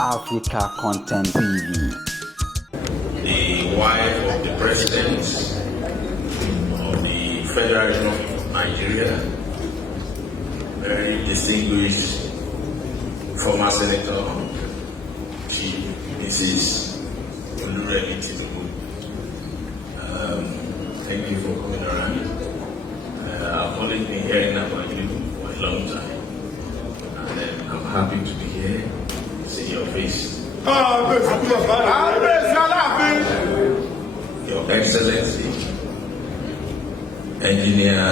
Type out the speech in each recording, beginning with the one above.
Africa Content TV. The wife of the President of the Federal Republic of Nigeria, very distinguished former Senator, Chief Mrs. Remi Tinubu. Thank you for coming around. I've only been hearing about you for a long time, and I'm happy to be here to see your face. Your Excellency, Engineer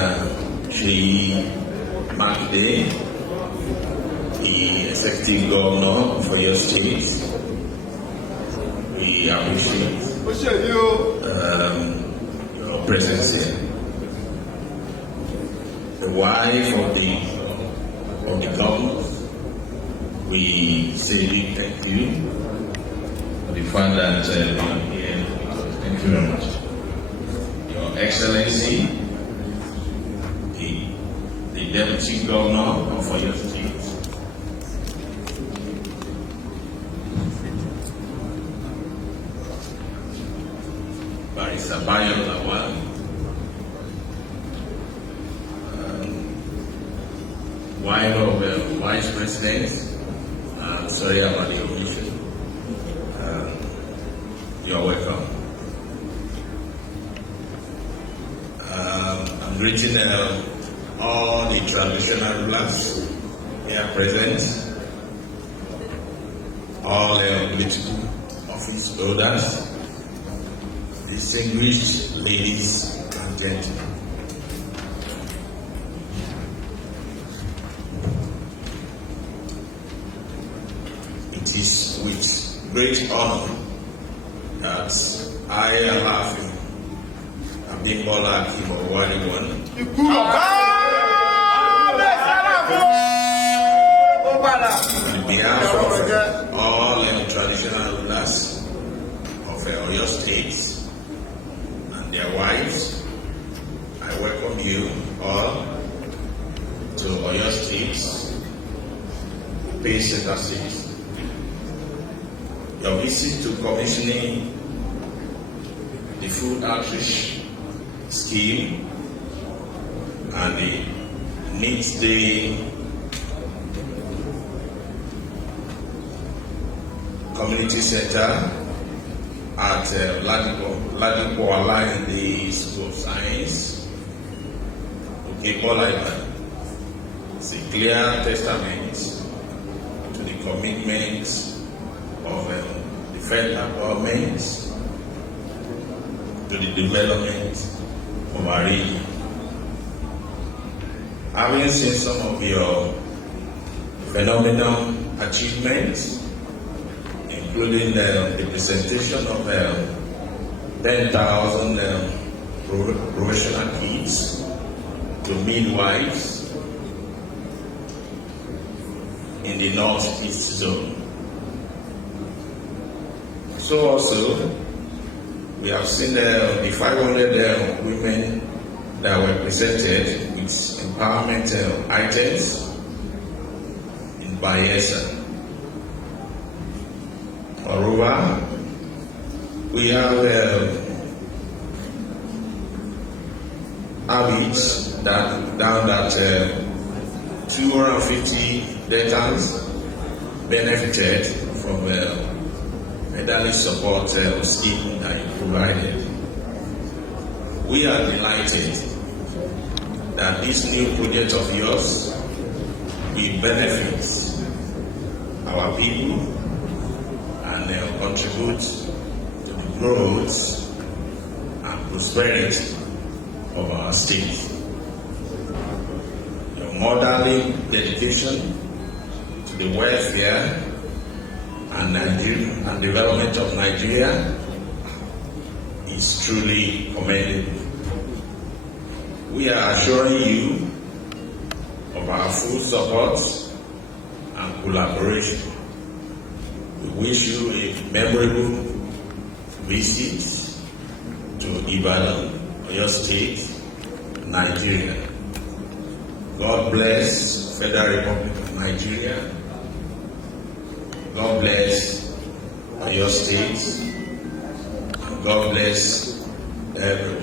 Seyi Makinde, the Executive Governor for your state, we appreciate your presence here. The wife of the governor, we say big thank you for the fact that you are here. Thank you very much. Your Excellency, the Deputy Governor of Oyo State, Barrister Lawal, wife of the Vice President. Sorry about the omission. You're welcome. I'm greeting all the traditional rulers here present, all political office holders, distinguished ladies and gentlemen. It is with great honor that I, Alaafin, on behalf of all traditional rulers of Oyo State and their wives, I welcome you all to Oyo State, Peace Center State. Your visit to commissioning the food outreach scheme and the needs day community center at Ladipo in the School of Science, Ibadan. It's a clear testament to the commitment of the federal government to the development of our region. Having seen some of your phenomenal achievements, including the presentation of 10,000 professional kits to midwives in the Northeast Zone. So also, we have seen the 500 women that were presented with empowerment items in Bayelsa. Moreover, we have habits that 250 debtors benefited from medalist support scheme that you provided. We are delighted that this new project of yours will benefit our people and contribute to the growth and prosperity of our state. Your motherly dedication to the welfare and development of Nigeria is truly commendable. We are assuring you of our full support and collaboration. We wish you a memorable visit to Ibadan, Oyo State, Nigeria. God bless Federal Republic of Nigeria. God bless Oyo State. God bless everyone.